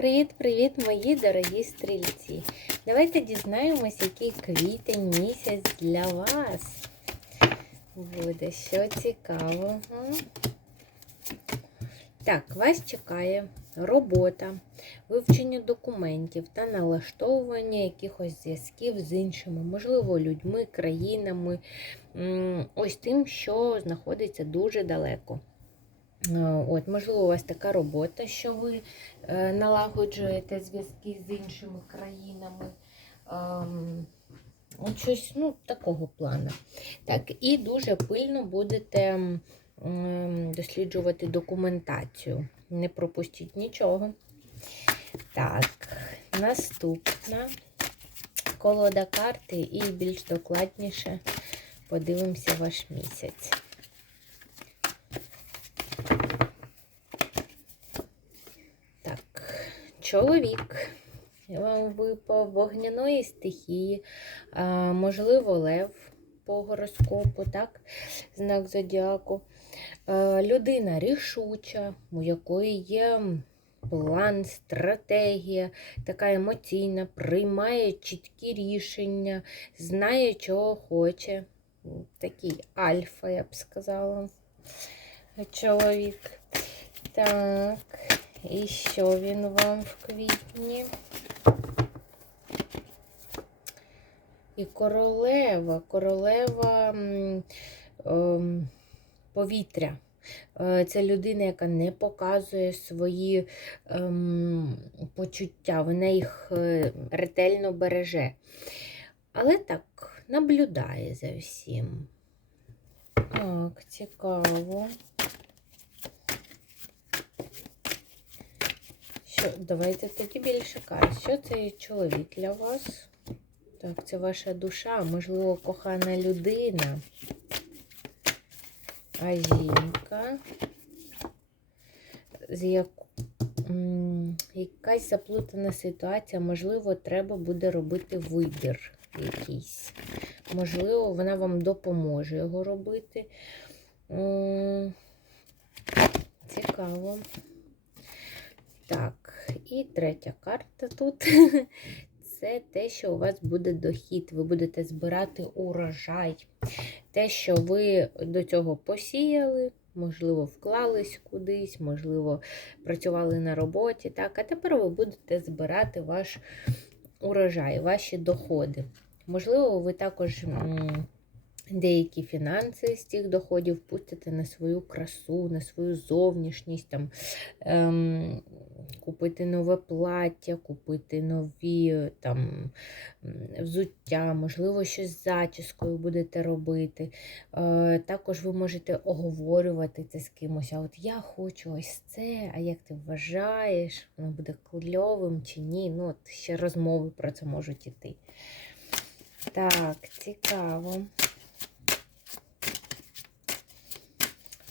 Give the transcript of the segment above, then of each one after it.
Привіт-привіт, мої дорогі стрільці! Давайте дізнаємось, який квітень місяць для вас. Буде що цікавого. Так, вас чекає робота, вивчення документів та налаштовування якихось зв'язків з іншими, можливо, людьми, країнами, ось тим, що знаходиться дуже далеко. Е, От, можливо, у вас така робота, що ви е, налагоджуєте зв'язки з іншими країнами. Ем, От щось ну, такого плану. Так, і дуже пильно будете м, досліджувати документацію. Не пропустіть нічого. Так, наступна колода карти і більш докладніше подивимося ваш місяць. Так, чоловік. Вам випав вогняної стихії, а, можливо, лев по гороскопу, так? Знак зодіаку. А, людина рішуча, у якої є план, стратегія, така емоційна, приймає чіткі рішення, знає, чого хоче. Такий альфа, я б сказала. Чоловік. Так. І що він вам в квітні? І королева, королева ем, повітря. Е, Це людина, яка не показує свої ем, почуття, вона їх е, ретельно береже. Але так, наблюдає за всім. Так, цікаво. Що, давайте тоді більше карт. Що це чоловік для вас? Так, це ваша душа, можливо, кохана людина. А жінка, з яку м, якась заплутана ситуація, можливо, треба буде робити вибір якийсь. Можливо, вона вам допоможе його робити. Цікаво. Так, і третя карта тут. Це те, що у вас буде дохід. Ви будете збирати урожай. Те, що ви до цього посіяли, можливо, вклались кудись, можливо, працювали на роботі. Так, а тепер ви будете збирати ваш урожай, ваші доходи. Можливо, ви також. Деякі фінанси з цих доходів пустите на свою красу, на свою зовнішність, там, ем, купити нове плаття, купити нові там, взуття, можливо, щось з зачіскою будете робити. Е, також ви можете оговорювати це з кимось. А от я хочу ось це, а як ти вважаєш, воно буде кльовим чи ні? Ну, от ще розмови про це можуть іти. Так, цікаво.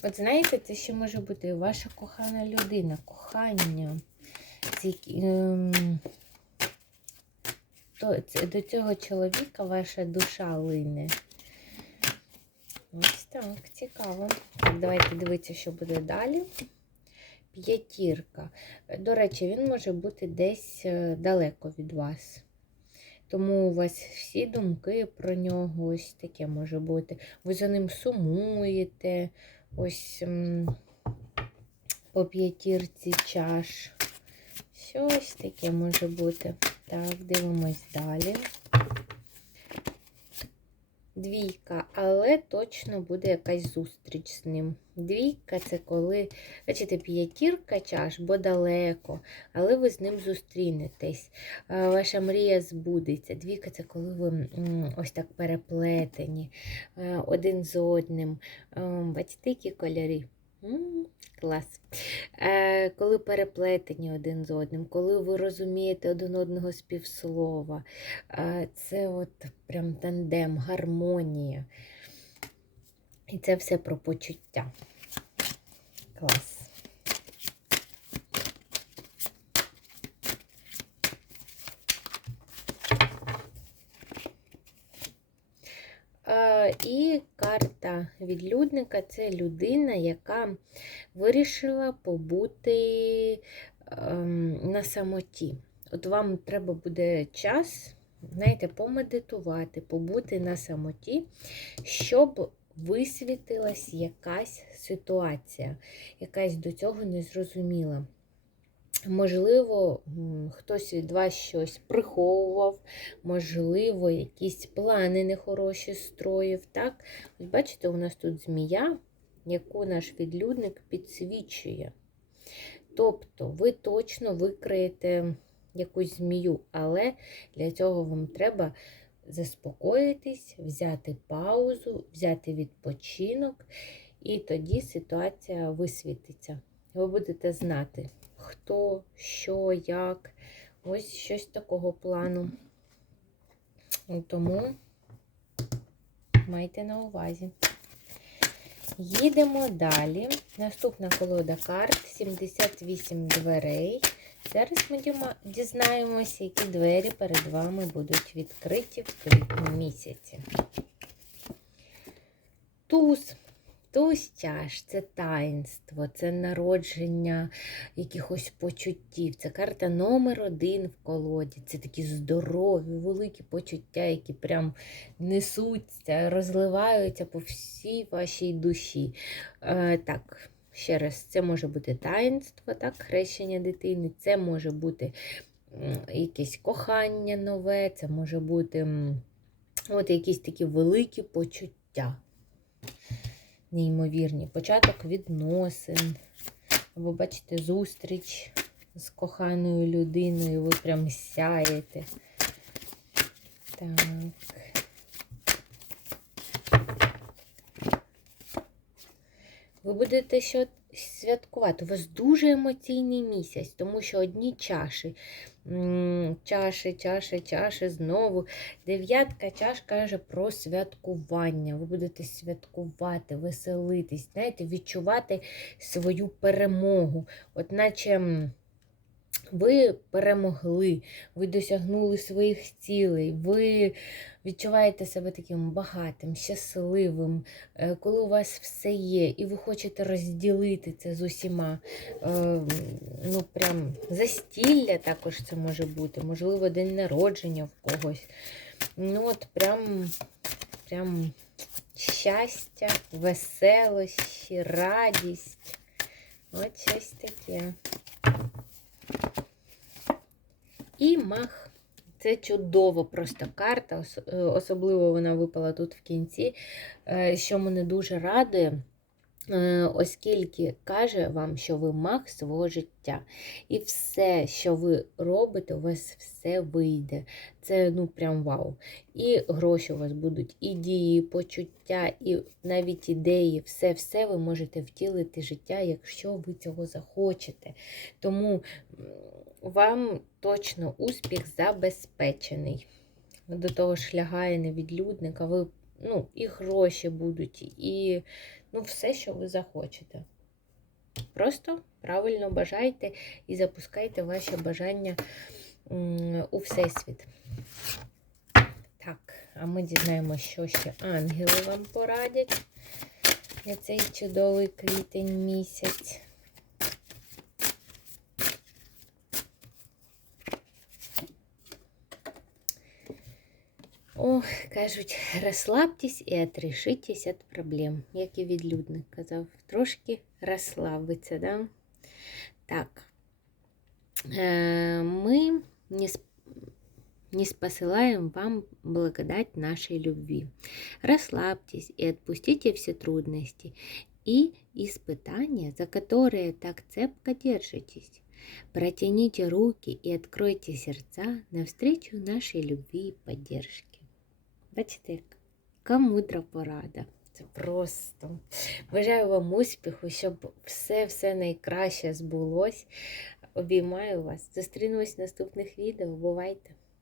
От знаєте, це ще може бути ваша кохана людина, кохання. Ці, ем, то, до цього чоловіка ваша душа лине. Ось так, цікаво. Так, давайте дивитися, що буде далі. П'ятірка. До речі, він може бути десь е, далеко від вас. Тому у вас всі думки про нього ось таке може бути. Ви за ним сумуєте. Ось по п'ятірці чаш. Щось таке може бути. Так, дивимось далі. Двійка, але точно буде якась зустріч з ним. Двійка це коли, бачите, п'ятірка чаш, бо далеко, але ви з ним зустрінетесь. Ваша мрія збудеться. Двійка це коли ви ось так переплетені один з одним. Бачите, які кольори? Клас. Е, коли переплетені один з одним, коли ви розумієте один одного з півслова. Е, це от прям тандем, гармонія. І це все про почуття. Клас. Е, І карта відлюдника це людина, яка вирішила побути ем, на самоті. От вам треба буде час, знаєте, помедитувати, побути на самоті, щоб висвітилась якась ситуація, якась до цього незрозуміла. Можливо, хтось від вас щось приховував, можливо, якісь плани нехороші строїв. Так? Ось бачите, у нас тут змія, яку наш відлюдник підсвічує. Тобто ви точно викриєте якусь змію, але для цього вам треба заспокоїтись, взяти паузу, взяти відпочинок, і тоді ситуація висвітиться. Ви будете знати, хто, що, як. Ось щось такого плану. Тому майте на увазі. Їдемо далі. Наступна колода карт 78 дверей. Зараз ми дізнаємося, які двері перед вами будуть відкриті в квітні місяці. Туз. Туз чаш це таїнство, це народження якихось почуттів. Це карта номер один в колоді. Це такі здорові, великі почуття, які прям несуться, розливаються по всій вашій душі. Е, Так, ще раз, це може бути таїнство, так, хрещення дитини, це може бути якесь кохання нове, це може бути от якісь такі великі почуття неймовірні. Початок відносин. Або, бачите, зустріч з коханою людиною, ви прям сяєте. Так. Ви будете що святкувати. У вас дуже емоційний місяць, тому що одні чаші. Чаші, чаші, чаші знову. Дев'ятка чаш каже про святкування. Ви будете святкувати, веселитись, знаєте, відчувати свою перемогу. От наче ви перемогли, ви досягнули своїх цілей, ви відчуваєте себе таким багатим, щасливим, е, коли у вас все є, і ви хочете розділити це з усіма. Е, ну, прям Застілля також це може бути, можливо, день народження в когось. Ну, от прям, прям щастя, веселощі, радість. От щось таке. І мах. Це чудово просто карта, е, особливо вона випала тут в кінці, е, що мене дуже радує. Е, оскільки каже вам, що ви маг свого життя. І все, що ви робите, у вас все вийде. Це ну прям вау. І гроші у вас будуть, і дії, почуття, і навіть ідеї, все-все ви можете втілити життя, якщо ви цього захочете. Тому вам точно успіх забезпечений. До того ж лягає невідлюдник, а ви ну, і гроші будуть, і ну, все, що ви захочете. Просто правильно бажайте і запускайте ваші бажання у Всесвіт. Так, а ми дізнаємося, що ще ангели вам порадять на цей чудовий квітень місяць. кажуть, розслабтесь і отрешитесь від проблем, як і відлюдник казав. Трошки розслабиться, да? Так, мы не, не спосылаем вам благодать нашей любви. Расслабьтесь и отпустите все трудности и испытания, за которые так цепко держитесь. Протяните руки и откройте сердца навстречу нашей любви и поддержке. Бачите, яка мудра порада. Це просто. Бажаю вам успіху, щоб все-все найкраще збулось. Обіймаю вас. Зустрінемось в наступних відео. Бувайте!